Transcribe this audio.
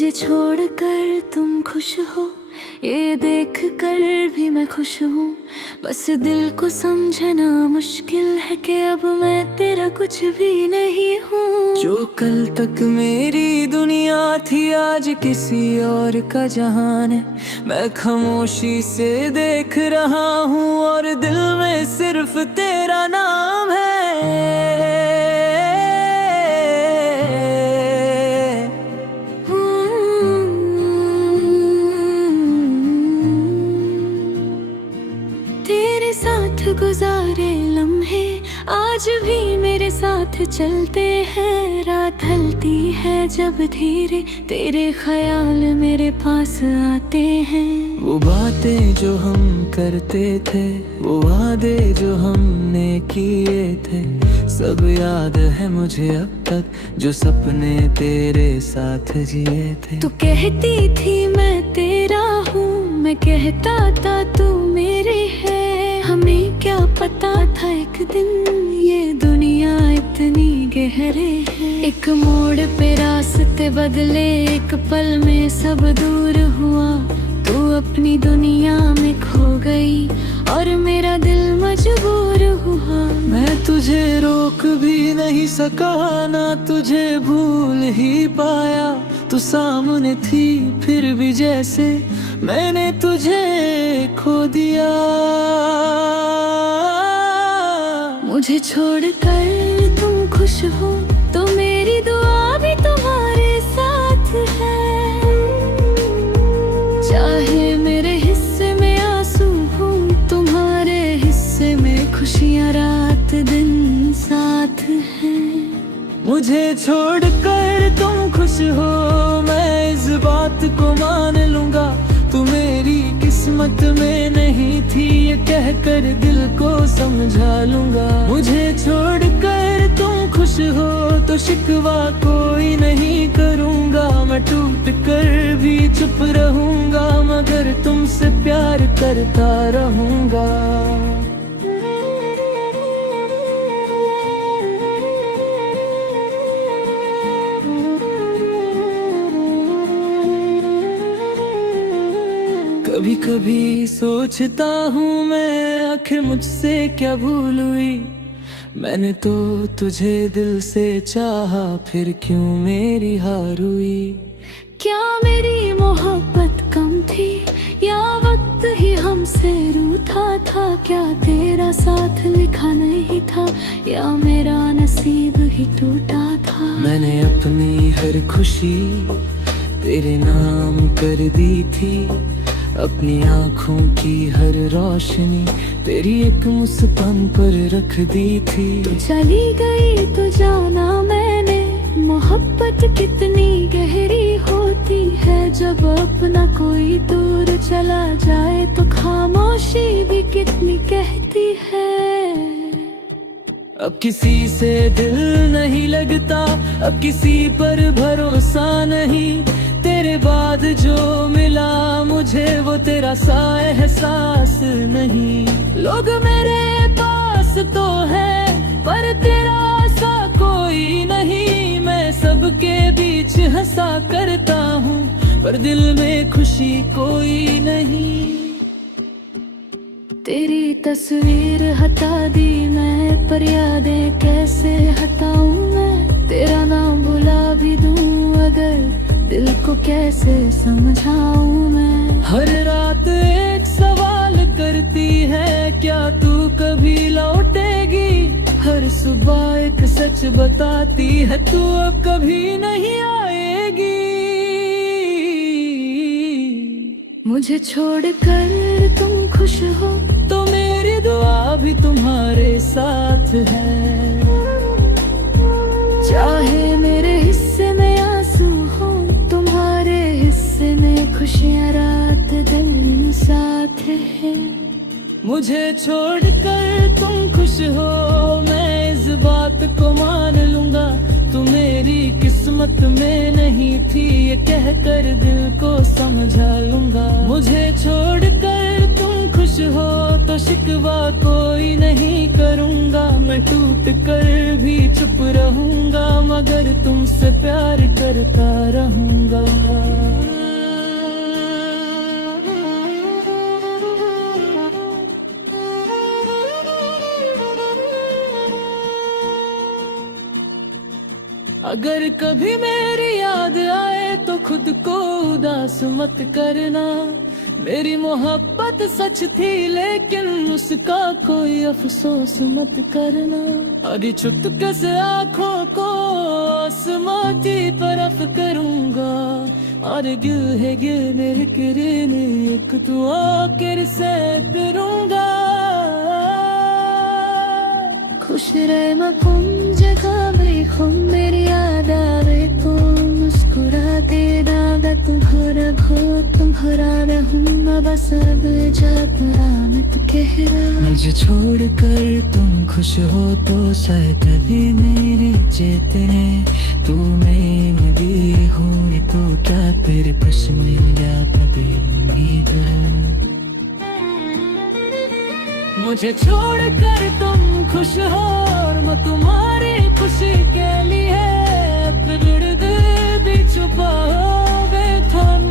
मुझे छोड़कर तुम खुश हो, ये देख कर भी मैं खुश हूँ। बस दिल को समझना मुश्किल है कि अब मैं तेरा कुछ भी नहीं हूँ। जो कल तक मेरी दुनिया थी आज किसी और का जहान है। मैं खामोशी से देख रहा हूँ और दिल में सिर्फ तेरा नाम है। तेरे साथ गुजारे लम्हे आज भी मेरे साथ चलते हैं। रात ढलती है जब धीरे तेरे ख्याल मेरे पास आते हैं। वो बातें जो हम करते थे, वो वादे जो हमने किए थे, सब याद है मुझे अब तक, जो सपने तेरे साथ जिए थे। तू कहती थी मैं तेरा हूँ, मैं कहता था तू मेरी है। हमें क्या पता था एक दिन ये दुनिया इतनी गहरे है। एक मोड़ पे रास्ते बदले, एक पल में सब दूर हुआ। तू अपनी दुनिया में खो गई और मेरा दिल मजबूर हुआ। मैं तुझे रोक भी नहीं सका, ना तुझे भूल ही पाया। तू सामने थी फिर भी जैसे मैंने तुझे खो दिया। मुझे छोड़कर तुम खुश हो तो मेरी दुआ भी तुम्हारे साथ है। चाहे मेरे हिस्से में आंसू हो, तुम्हारे हिस्से में खुशियाँ रात दिन साथ हैं। मुझे छोड़कर तुम खुश हो, मैं इस बात को मान लूंगा। तू मेरी किस्मत में नहीं थी ये कहकर दिल को समझा लूंगा। मुझे छोड़कर तुम खुश हो तो शिकवा कोई नहीं करूंगा। मैं टूट कर भी चुप रहूंगा, मगर तुमसे प्यार करता रहूंगा। कभी कभी सोचता हूँ मैं, आखिर मुझसे क्या भूल हुई। मैंने तो तुझे दिल से चाहा, फिर क्यों मेरी हार हुई। क्या मेरी मोहब्बत कम थी या वक्त ही हमसे रूठा था। क्या तेरा साथ लिखा नहीं था या मेरा नसीब ही टूटा था। मैंने अपनी हर खुशी तेरे नाम कर दी थी, अपनी आँखों की हर रोशनी तेरी एक मुस्कान पर रख दी थी। तू चली गई तो जाना मैंने, मोहब्बत कितनी गहरी होती है। जब अपना कोई दूर चला जाए तो खामोशी भी कितनी कहती है। अब किसी से दिल नहीं लगता, अब किसी पर भरोसा नहीं। तेरे बाद जो मिला मुझे वो तेरा सा एहसास नहीं। लोग मेरे पास तो है पर तेरा सा कोई नहीं। मैं सबके बीच हंसा करता हूँ पर दिल में खुशी कोई नहीं। तेरी तस्वीर हटा दी मैं, पर यादें कैसे हटाऊं मैं। तेरा नाम भुला भी दूं अगर, दिल को कैसे समझाऊं मैं। हर रात एक सवाल करती है, क्या तू कभी लौटेगी। हर सुबह एक सच बताती है, तू अब कभी नहीं आएगी। मुझे छोड़कर तुम खुश हो तो मेरी दुआ भी तुम्हारे साथ है। चाहे मेरे हिस्से में आंसू हो, तुम्हारे हिस्से में खुशियाँ रात दिन साथ है। मुझे छोड़कर तुम खुश हो, मैं इस बात को मान लूंगा। तू मेरी किस्मत में नहीं थी ये कहकर दिल को समझा लूंगा। मुझे छोड़कर तुम खुश हो तो शिकवा कोई नहीं करूँगा, मैं टूट कर भी चुप रहूँगा, मगर तुमसे प्यार करता रहूँगा। अगर कभी मेरी याद आए तो खुद को उदास मत करना, मेरी मोहब्बत सच थी लेकिन उसका कोई अफसोस मत करना। अरे चुपके से आँखों को आसमां की तरफ करूँगा, और गिल है गिल मेरे किरने एक दुआ कर से फिरूंगा। खुश रहे मैं तुम जगह में खुम मेरी याद आवे तो मुस्कुरा दे दादा, तुम्हारा हो तुम्हारा रहूंगा बस अब जाता मैं तो कह रहा। मुझे छोड़ कर तुम खुश हो तो शायद कभी मेरे चेतने, तू मेरी हो तो क्या तेरे बस में या कभी उम्मीद है। मुझे छोड़ कर तुम खुश हो और मैं तुम्हारी खुशी के लिए दर्द भी छुपाओगे तुम।